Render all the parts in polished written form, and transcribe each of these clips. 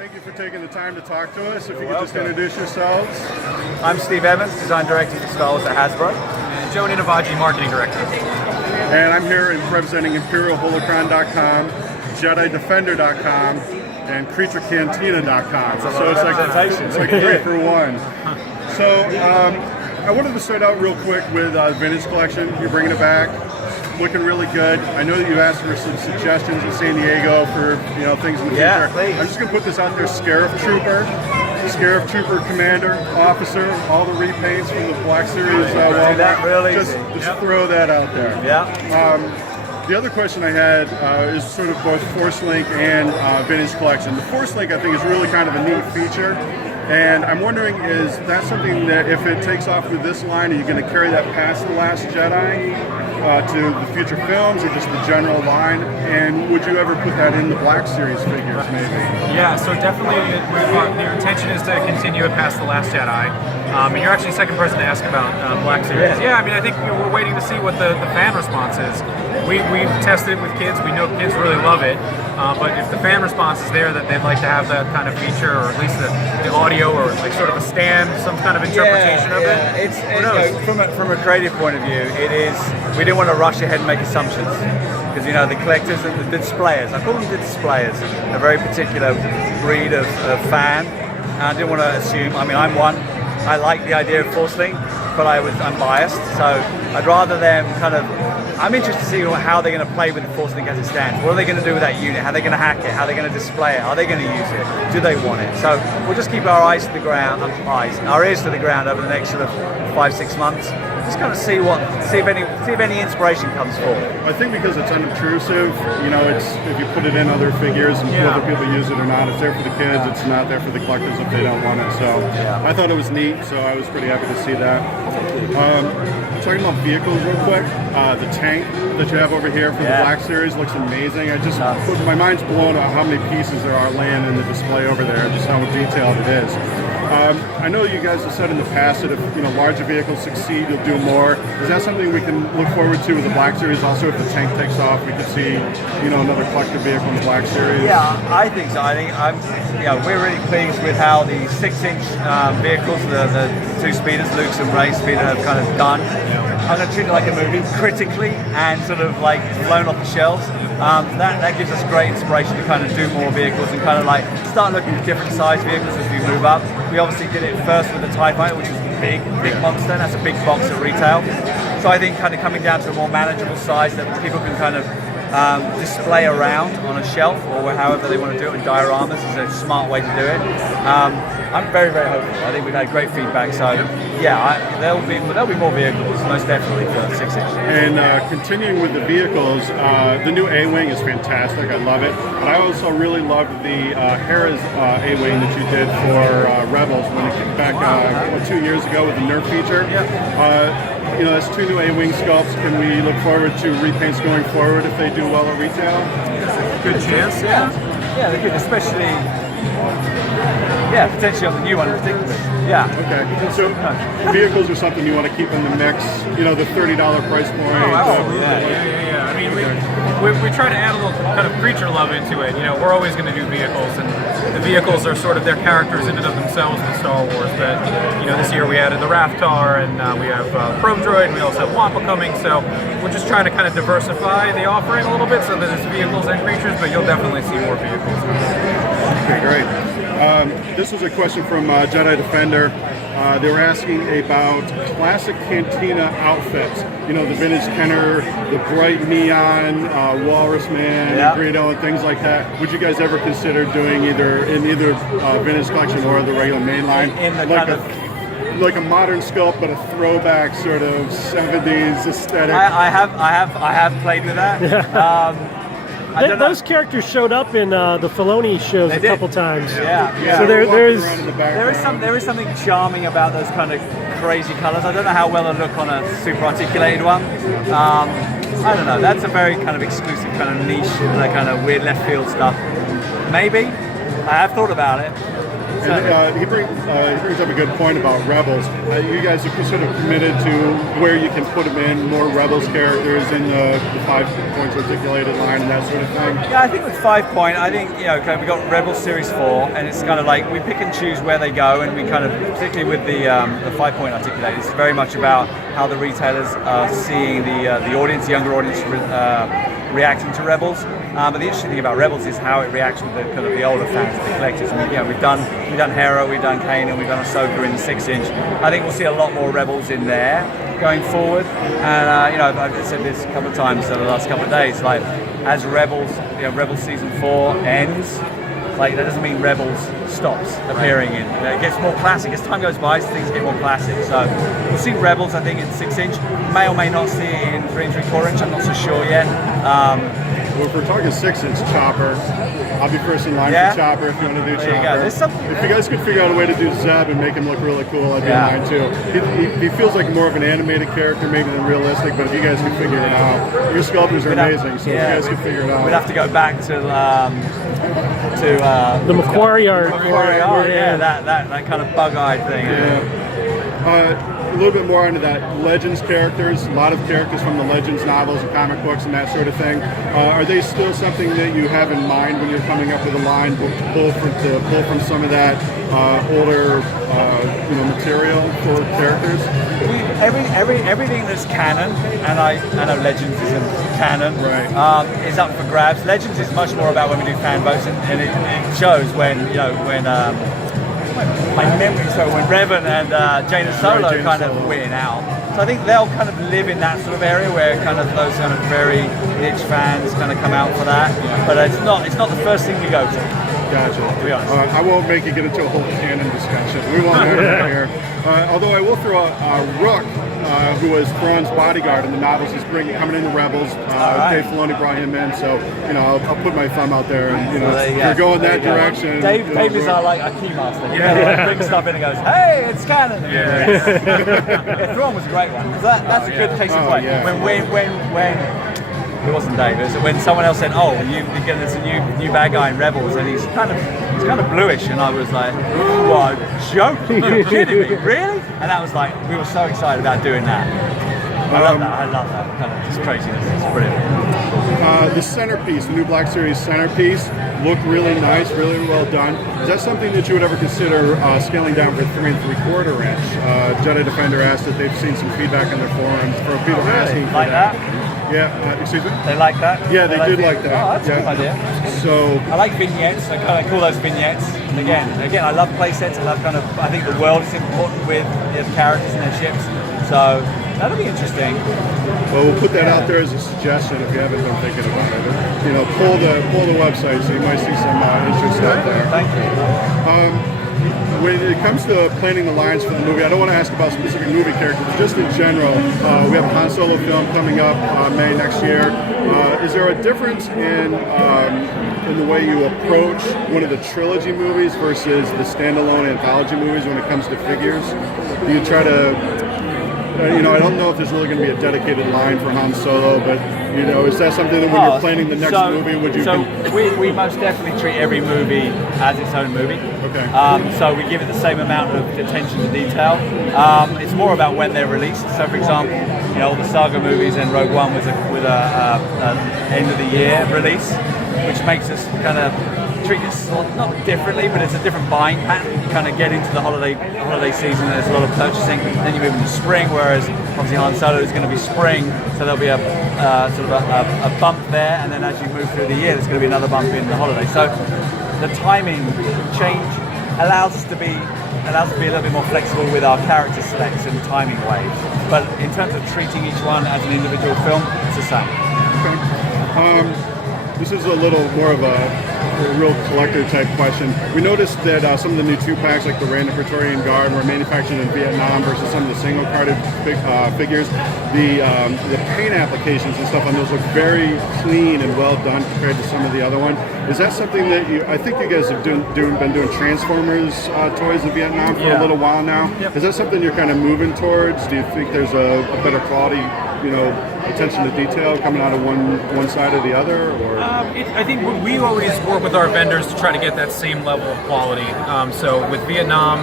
thank you for taking the time to talk to us. If you could just introduce yourselves. I'm Steve Evans, Design Director for Star Wars at Hasbro. And Joe Ninivaggi, Marketing Director. And I'm here representing ImperialHolocron.com, JediDefender.com, and CreatureCantina.com. So it's like 3 for 1. So I wanted to start out real quick with the vintage collection. You're bringing it back, looking really good. I know that you asked for some suggestions in San Diego for things in the future. Please. I'm just going to put this out there: Scarif Trooper Commander, Officer, all the repaints from the Black Series. Just throw that out there. Yeah. The other question I had is sort of both Force Link and vintage collection. The Force Link, I think, is really kind of a neat feature. And I'm wondering, is that something that if it takes off with this line, are you going to carry that past The Last Jedi to the future films, or just the general line? And would you ever put that in the Black Series figures, maybe? Yeah, so definitely the intention is to continue it past The Last Jedi. And you're actually the second person to ask about Black Series. Yeah, I mean, I think we're waiting to see what the fan response is. We've tested it with kids. We know kids really love it. But if the fan response is there that they'd like to have that kind of feature, or at least the audio, or like sort of a stand, some kind of interpretation of it. From a creative point of view, it is. We didn't want to rush ahead and make assumptions, because the collectors and the displayers, I call them the displayers, a very particular breed of fan. And I didn't want to assume. I mean, I'm one. I like the idea of Force Link, but I'm biased, so I'd rather them kind of. I'm interested to see how they're going to play with the Force Link as it stands. What are they going to do with that unit? How are they going to hack it? How are they going to display it? Are they going to use it? Do they want it? So we'll just keep our eyes to the ground, our ears to the ground over the next sort of 5-6 months. Just kind of see if any inspiration comes forward. I think because it's unobtrusive, it's if you put it in other figures and whether people use it or not, it's there for the kids. It's not there for the collectors if they don't want it. So I thought it was neat. So I was pretty happy to see that. Talking about vehicles real quick, the tank that you have over here for the Black Series looks amazing. My mind's blown on how many pieces there are laying in the display over there, just how detailed it is. I know you guys have said in the past that if larger vehicles succeed, you'll do more. Is that something we can look forward to with the Black Series? Also, if the tank takes off, we could see another collector vehicle in the Black Series. Yeah, I think so. I think we're really pleased with how the 6-inch vehicles, the two speeders, Luke's and Ray's speeder, have kind of done. I'm going to treat it like a movie, critically and sort of like blown off the shelves. That gives us great inspiration to kind of do more vehicles and kind of like start looking at different size vehicles as we move up. We obviously did it first with the TIE Fighter, which is a big monster, and that's a big box at retail. So I think kind of coming down to a more manageable size that people can kind of display around on a shelf or however they want to do it, with dioramas is a smart way to do it. I'm very, very hopeful. I think we've had great feedback. So yeah, there'll be more vehicles, most definitely, for 6-inch. And continuing with the vehicles, the new A-Wing is fantastic. I love it. But I also really loved the Hera's A-Wing that you did for Rebels when it came back 2 years ago with the Nerf feature. That's 2 new A-Wing sculpts. Can we look forward to repaints going forward if they do well at retail? Good chance, yeah. Yeah, they could, especially. Potentially on the new one in particular. Yeah. Okay. So vehicles are something you want to keep in the mix. The $30 price point. Oh, absolutely. Yeah. I mean, we try to add a little kind of creature love into it. We're always going to do vehicles, and the vehicles are sort of their characters in and of themselves in Star Wars. But this year we added the Raftar, and we have Probe Droid, and we also have Wampa coming. So we're just trying to kind of diversify the offering a little bit, so that there's vehicles and creatures, but you'll definitely see more vehicles. Okay, great. This was a question from Jedi Defender. They were asking about classic Cantina outfits. The vintage Kenner, the bright neon, Walrus Man, Greedo, and things like that. Would you guys ever consider doing either vintage collection or the regular mainline? Like a modern sculpt, but a throwback sort of 70s aesthetic. I have played with that. Those characters showed up in the Filoni shows a couple times. Yeah. So there is something charming about those kind of crazy colors. I don't know how well they look on a super articulated one. I don't know. That's a very kind of exclusive, kind of niche, that kind of weird left field stuff. Maybe. I have thought about it. And he brings up a good point about Rebels. You guys are sort of committed to where you can put them in, more Rebels characters in the 5 points articulated line and that sort of thing. Yeah, I think with 5 Point, I think, you know, we got Rebels Series 4, and it's kind of like we pick and choose where they go, and we kind of, particularly with the 5 Point articulated, it's very much about how the retailers are seeing the audience, the younger audience, reacting to Rebels. But the interesting thing about Rebels is how it reacts with the kind of the older fans, the collectors. And we've done Hera, we've done Kanan, we've done Ahsoka in the 6-inch. I think we'll see a lot more Rebels in there going forward. And you know, I've said this a couple of times over the last couple of days. Like, as Rebels, Rebels season 4 ends, like that doesn't mean Rebels stops appearing in. It gets more classic as time goes by. Things get more classic. So we'll see Rebels, I think, in 6-inch. May or may not see it in 3 3/4 inch. I'm not so sure yet. Well, if we're talking 6-inch Chopper, I'll be first in line for Chopper if you want to do there Chopper. If you guys could figure out a way to do Zeb and make him look really cool, I'd be in line too. He feels like more of an animated character maybe than realistic, but if you guys could figure it out, your sculptors are amazing, so if you guys could figure it out. We'd have to go back to the Macquarie art. That kind of bug-eyed thing. A little bit more into that Legends characters, a lot of characters from the Legends novels and comic books and that sort of thing. Are they still something that you have in mind when you're coming up with a line to pull from some of that older material for characters? Everything that's canon, and I know Legends isn't canon, right. Is up for grabs. Legends is much more about when we do fan votes, and it shows when my memory, so when Revan and Jaina Solo kind of win out. So I think they'll kind of live in that sort of area where kind of those kind of very niche fans kind of come out for that. But it's not the first thing we go to. Gotcha. To be honest. I won't make you get into a whole canon discussion. We won't have that here. Although I will throw Rook, who was Thrawn's bodyguard in the novels, is coming into Rebels. Dave Filoni brought him in, so I'll put my thumb out there, and if you're going that direction. Dave is our a keymaster. Brings stuff in and goes, "Hey, it's canon." Thrawn was a great one. That's a good case in point. When it wasn't Dave. It was when someone else said, "Oh, there's a new bad guy in Rebels, and he's kind of bluish," and I was like, "You are joking? You're kidding me, really?" And that was like, we were so excited about doing that. I love that kind of just craziness. It's brilliant. The centerpiece, the new Black Series centerpiece, looked really nice, really well done. Is that something that you would ever consider scaling down for 3 3/4 inch? Jedi Defender asked that they've seen some feedback on their forums for people asking for that. Yeah, excuse me? They like that? Yeah, they did like that. Oh, that's a good idea. So I like vignettes. I kind of call those vignettes. And again, I love play sets. I think the world is important with the characters and their ships. So that'll be interesting. Well, we'll put that out there as a suggestion if you haven't been thinking about it. Pull the website so you might see some interest out there. Thank you. When it comes to planning the lines for the movie, I don't want to ask about specific movie characters, but just in general, we have a Han Solo film coming up May next year. Is there a difference in the way you approach one of the trilogy movies versus the standalone anthology movies when it comes to figures? Do you try to I don't know if there's really going to be a dedicated line for Han Solo, but is that something that when you're planning the next movie, would you? So we most definitely treat every movie as its own movie. Okay. So we give it the same amount of attention to detail. It's more about when they're released. So for example, all the saga movies and Rogue One with a end of the year release, which makes us kind of treat this not differently, but it's a different buying pattern. You kind of get into the holiday season, and there's a lot of purchasing. Then you move into spring, whereas obviously Han Solo is going to be spring, so there'll be a sort of a bump there, and then as you move through the year, there's going to be another bump in the holiday. So the timing change allows us to be a little bit more flexible with our character selects and timing waves. But in terms of treating each one as an individual film, it's the same. Okay. This is a little more of a real collector type question. We noticed that some of the new 2-packs, like the Random Praetorian Guard, were manufactured in Vietnam versus some of the single carded figures. The paint applications and stuff on those look very clean and well done compared to some of the other one. Is that something that I think you guys have been doing Transformers toys in Vietnam for a little while now? Yep. Is that something you're kind of moving towards? Do you think there's a better quality, attention to detail coming out of one side or the other? Or I think we always work with our vendors to try to get that same level of quality. So with Vietnam,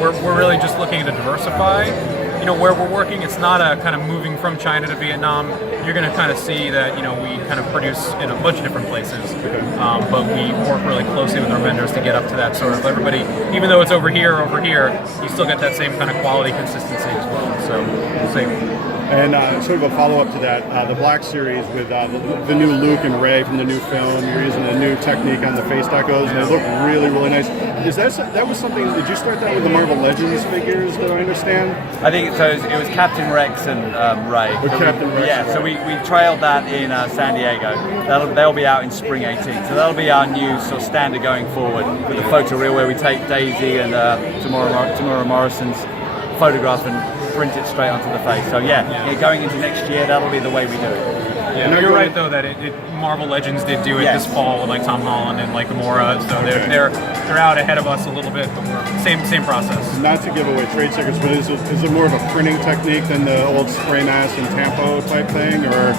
we're really just looking to diversify. Where we're working, it's not a kind of moving from China to Vietnam. You're going to kind of see that, we kind of produce in a bunch of different places. But we work really closely with our vendors to get up to that sort of everybody, even though it's over here, you still get that same kind of quality consistency as well. So we'll see. And sort of a follow-up to that, the Black Series with the new Luke and Rey from the new film, you're using a new technique on the face decos, and they look really, really nice. That was something, did you start that with the Marvel Legends figures, that I understand? I think so. It was Captain Rex and Rey. Captain Rex. Yeah, so we trailed that in San Diego. They'll be out in spring 18. So that'll be our new sort of standard going forward with the photoreal, where we take Daisy and Tamora Morrison's photograph and print it straight onto the face. So going into next year, that'll be the way we do it. Yeah, you're right though that Marvel Legends did do it this fall with like Tom Holland and like Gamora, so they're out ahead of us a little bit, but we're same process. Not to give away trade secrets, but is it more of a printing technique than the old spray mask and tampo type thing, or?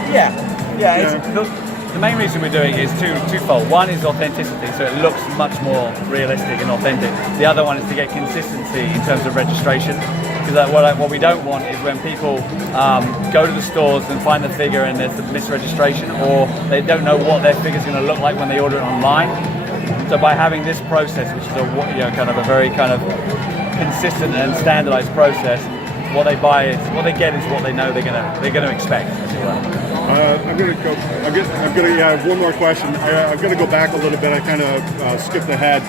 The main reason we're doing it is twofold. One is authenticity, so it looks much more realistic and authentic. The other one is to get consistency in terms of registration. Because what we don't want is when people go to the stores and find the figure and there's a misregistration, or they don't know what their figure's going to look like when they order it online. So by having this process, which is a very kind of consistent and standardized process, what they get is what they know they're going to expect, as it were. I'm gonna have one more question. I'm gonna go back a little bit. I kind of skipped ahead.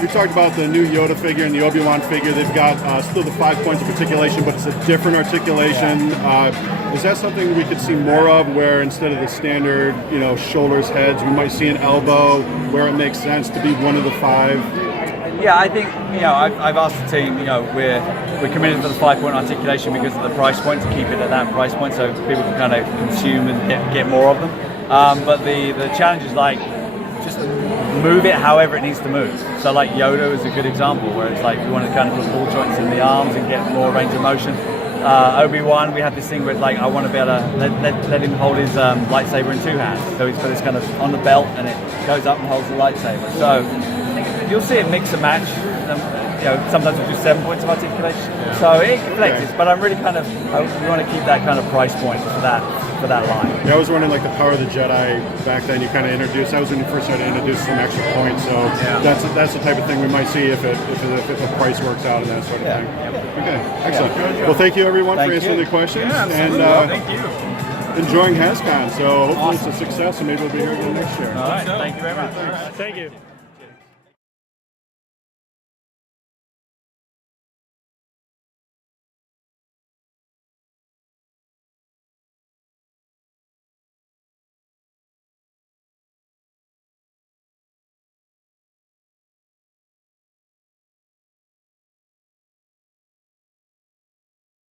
You talked about the new Yoda figure and the Obi-Wan figure. They've got still the 5 points of articulation, but it's a different articulation. Is that something we could see more of, where instead of the standard, shoulders, heads, we might see an elbow, where it makes sense to be one of the 5? Yeah, I think I've asked the team. We're committed to the 5-point articulation because of the price point, to keep it at that price point, so people can kind of consume and get more of them. But the challenge is just move it however it needs to move. So like Yoda is a good example, where it's like we want to kind of put ball joints in the arms and get more range of motion. Obi-Wan, we have this thing where it's like I want to be able to let him hold his lightsaber in 2 hands. So he's got this kind of on the belt and it goes up and holds the lightsaber. So you'll see it mix and match. Sometimes we do 7 points of articulation. So it flexes, but I'm really we want to keep that kind of price point for that line. Yeah, I was wondering, like the Power of the Jedi back then, you kind of introduced. That was when you first started to introduce some extra points. So that's the type of thing we might see if the price works out and that sort of thing. Okay, excellent. Well, thank you everyone for answering the questions. And thank you. Enjoying HASCON. So hopefully it's a success, and maybe we'll be here again next year. All right, thank you very much. Thank you.